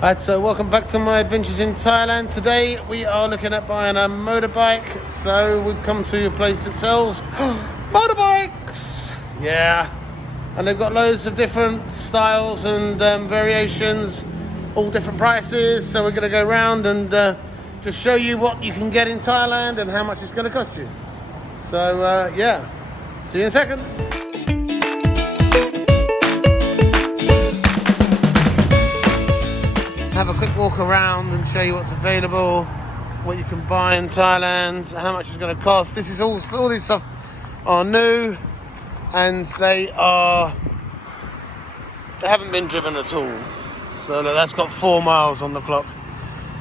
Right, so welcome back to my adventures in Thailand. Today we are looking at buying a motorbike. So we've come to a place that sells motorbikes. Yeah, and they've got loads of different styles and variations, all different prices. So we're going to go around and just show you what you can get in Thailand and how much it's going to cost you. So yeah, see you in a second. Have a quick walk around and show you what's available, what you can buy in Thailand, how much it's going to cost. This is all this stuff are new, and they haven't been driven at all. So that's got 4 miles on the clock.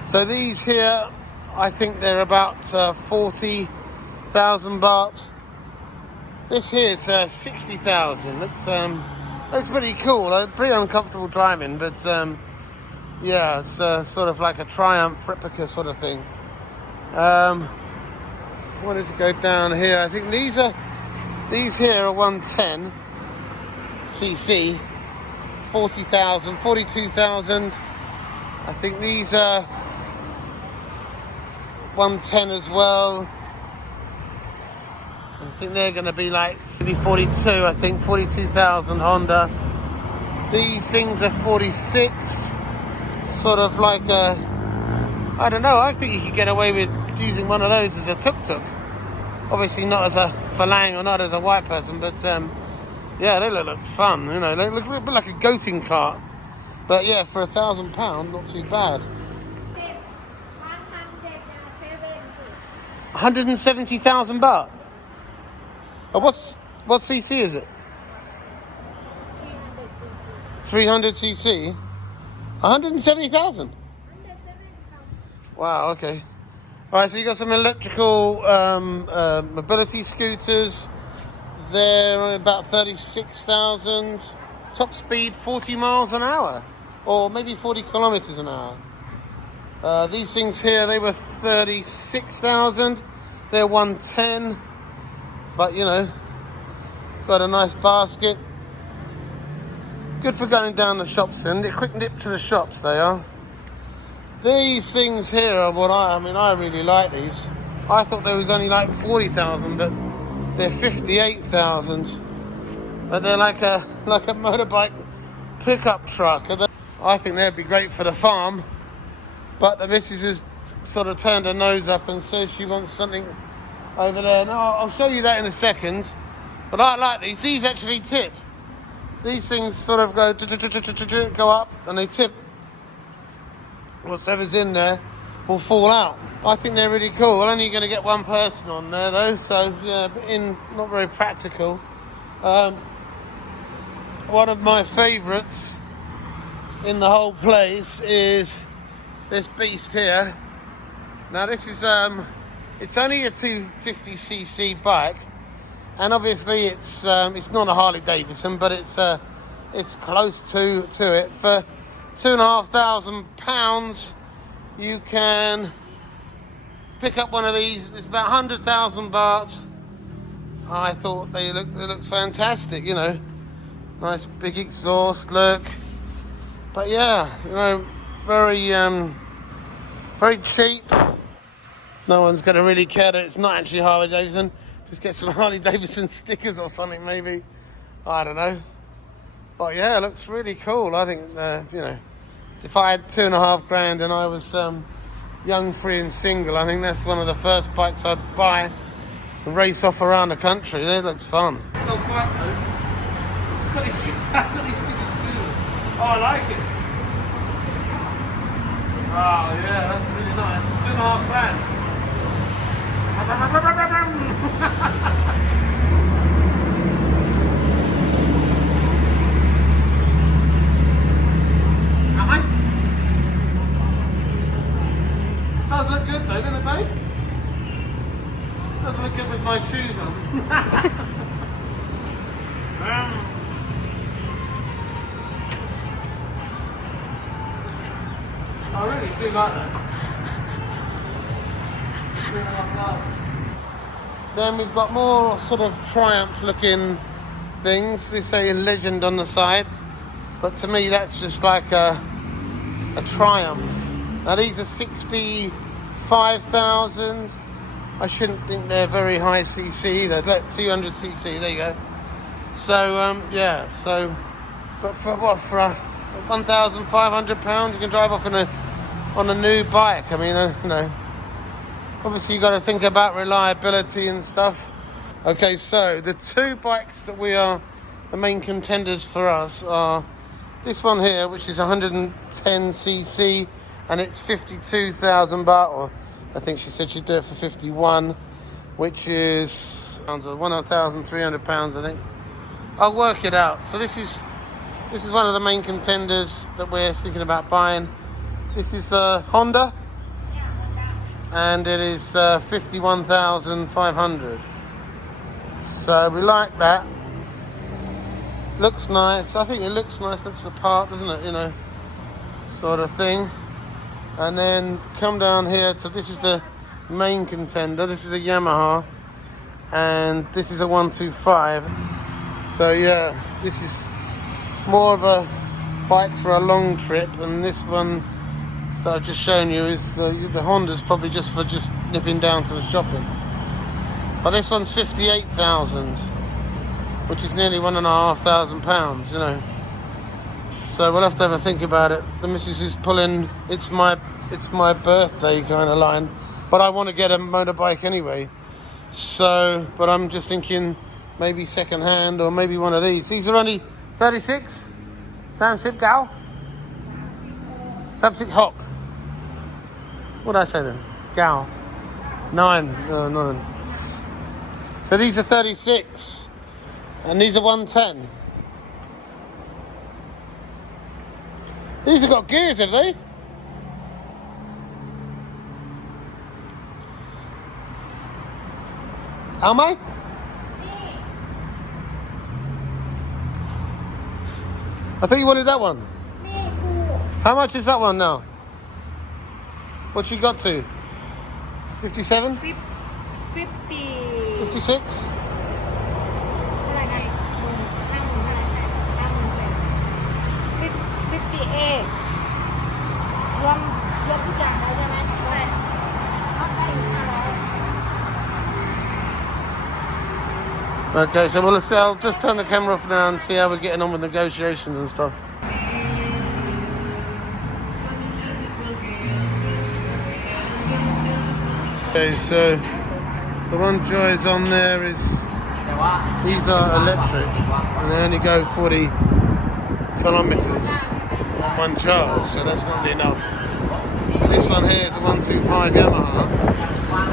So these here, I think they're about 40,000 baht. This here is 60,000. Looks pretty cool. Pretty uncomfortable driving, but yeah, it's sort of like a Triumph replica sort of thing. What does it go down here? I think these here are 110 cc, 40,000, 42,000. I think these are 110 as well. I think they're going to be like maybe 42. I think 42,000 Honda. These things are 46. Sort of like I don't know, I think you could get away with using one of those as a tuk-tuk. Obviously not as a Falang or not as a white person, but yeah, they look fun, you know, they look a bit like a goating cart. But yeah, for £1,000, not too bad. 170,000 baht? Oh, what cc is it? 300 cc? 170,000? Wow, okay. Alright, so you got some electrical mobility scooters. They're about 36,000. Top speed 40 miles an hour. Or maybe 40 kilometers an hour. These things here, they were 36,000. They're 110. But, you know, got a nice basket. Good for going down the shops, and a quick nip to the shops they are. These things here are what I really like these. I thought there was only like 40,000, but they're 58,000. But they're like a motorbike pickup truck. I think they'd be great for the farm. But the missus has sort of turned her nose up and says she wants something over there. Now I'll show you that in a second. But I like these. These actually tip. These things sort of go up and they tip. Whatever's in there will fall out. I think they're really cool. We're only going to get one person on there though, so yeah, not very practical. One of my favourites in the whole place is this beast here. Now this is it's only a 250cc bike. And obviously it's not a Harley Davidson, but it's close to it. For £2,500, you can pick up one of these. It's about 100,000 baht. I thought they looked fantastic, you know. Nice big exhaust look. But yeah, you know, very cheap. No one's going to really care that it's not actually Harley Davidson. Just get some Harley Davidson stickers or something, maybe. I don't know. But yeah, it looks really cool. I think, you know, if I had £2,500 and I was young, free and single, I think that's one of the first bikes I'd buy and race off around the country. It looks fun. Little bike though. It's got these stickers too. Oh, I like it. Oh yeah, that's really nice. £2,500. Am I? Does look good though, doesn't it, babe? Doesn't look good with my shoes on. I really do like that. Then we've got more sort of Triumph looking things. They say Legend on the side, but to me that's just like a a Triumph. Now these are 65,000. I shouldn't think they're very high cc. They're like 200 cc. There you go. So yeah. So, but for what, for £1,500, you can drive off on a new bike. I mean, you know, obviously you got to think about reliability and stuff. Okay, so the two bikes that we are the main contenders for us are this one here, which is 110cc, and it's 52,000 baht, or I think she said she'd do it for 51, which is £1,300, I think. I'll work it out. So this is one of the main contenders that we're thinking about buying. This is Honda, and it is 51,500. So we like that. Looks nice. I think it looks nice. Looks the part, doesn't it? You know, sort of thing. And then come down here. So this is the main contender. This is a Yamaha, and this is a 125. So yeah, this is more of a bike for a long trip, and this one that I've just shown you is the Honda's probably just for nipping down to the shopping. But this one's 58,000, which is nearly £1,500, you know. So we'll have to have a think about it. The missus is pulling it's my birthday kind of line, but I want to get a motorbike anyway. So, but I'm just thinking maybe second hand, or maybe one of these. These are only 36. 30 Gao? 30 Hok. What did I say then? Gao. 9. 9. So these are 36. And these are 110. These have got gears, have they? How much? I thought you wanted that one. Me too. How much is that one now? What you got to? 57? 50. 56? เท่าไหร่ไง58รวมทุกอย่างแล้วใช่ไหมใช่เอาไป500 Okay, so we'll see. I'll just turn the camera off now and see how we're getting on with negotiations and stuff. Okay, so the one Joy's on there is, these are electric and they only go 40 kilometers on one charge, so that's not enough. But this one here is a 125 Yamaha.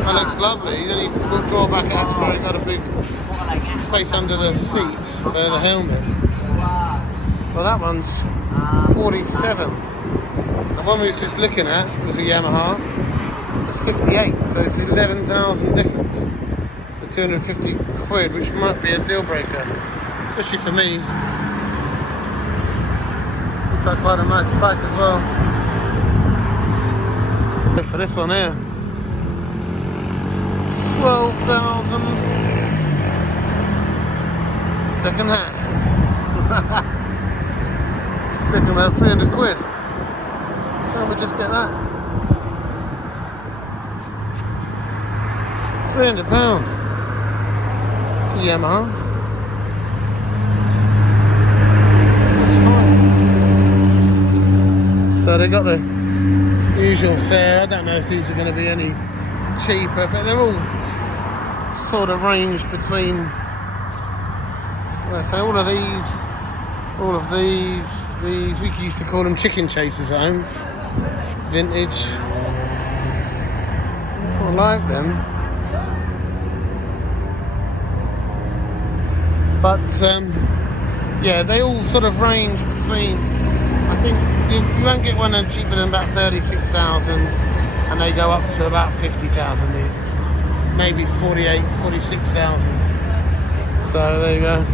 That looks lovely. The only drawback it hasn't really got a big space under the seat for the helmet. Well, that one's 47. The one we was just looking at was a Yamaha. It's 58, so it's 11,000 difference for 250 quid, which might be a deal breaker, especially for me. Looks like quite a nice bike as well. For this one here, 12,000. Second hand. Second hand, 300 quid. Can't we just get that? £300. It's a Yamaha. That's fine. So they got the usual fare. I don't know if these are going to be any cheaper, but they're all sort of range between. So all of these, we used to call them chicken chasers at home. Vintage. I like them. But yeah, they all sort of range between, I think you won't get one cheaper than about 36,000, and they go up to about 50,000 these. Maybe 48, 46,000. So there you go.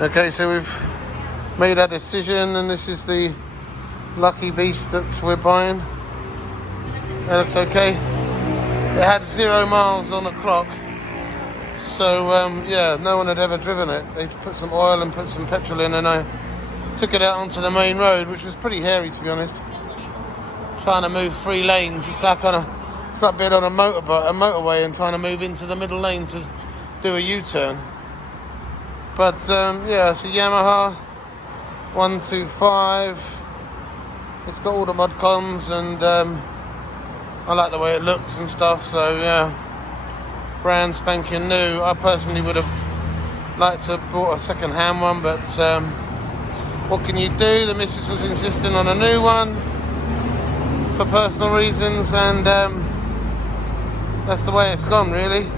Okay, so we've made our decision, and this is the lucky beast that we're buying. That looks okay. It had 0 miles on the clock, so yeah, no one had ever driven it. They put some oil and put some petrol in, and I took it out onto the main road, which was pretty hairy, to be honest. Trying to move 3 lanes, it's like being on a motorway and trying to move into the middle lane to do a U-turn. But yeah, it's a Yamaha 125. It's got all the mod cons, and I like the way it looks and stuff, so yeah, brand spanking new. I personally would have liked to have bought a second-hand one, but what can you do? The missus was insisting on a new one for personal reasons, and that's the way it's gone, really.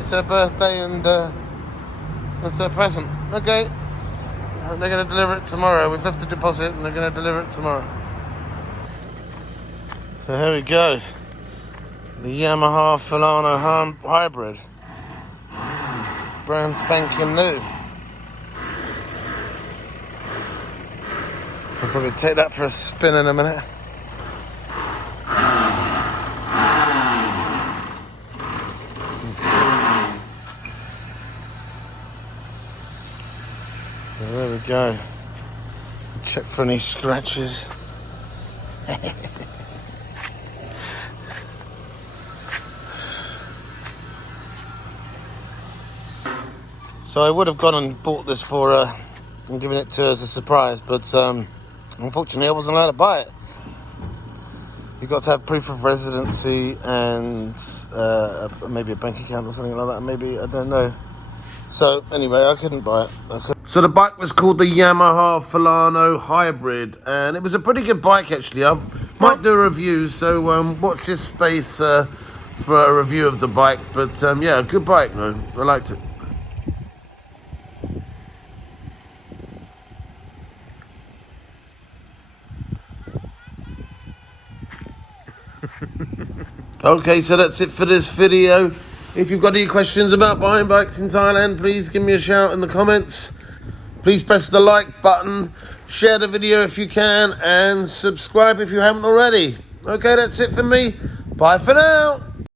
It's her birthday, and that's her present. Okay, they're going to deliver it tomorrow. We've left the deposit, and they're going to deliver it tomorrow. So here we go. The Yamaha Filano Hybrid. Brand spanking new. I'll probably take that for a spin in a minute. So there we go. Check for any scratches. So I would have gone and bought this for her and given it to her as a surprise, but unfortunately I wasn't allowed to buy it. You've got to have proof of residency and maybe a bank account or something like that, maybe, I don't know. So anyway, I couldn't buy it. So the bike was called the Yamaha Filano Hybrid, and it was a pretty good bike actually. I might do a review, so watch this space for a review of the bike, but yeah, a good bike though, I liked it. Okay, so that's it for this video. If you've got any questions about buying bikes in Thailand, please give me a shout in the comments. Please press the like button, share the video if you can, and subscribe if you haven't already. Okay, that's it for me. Bye for now.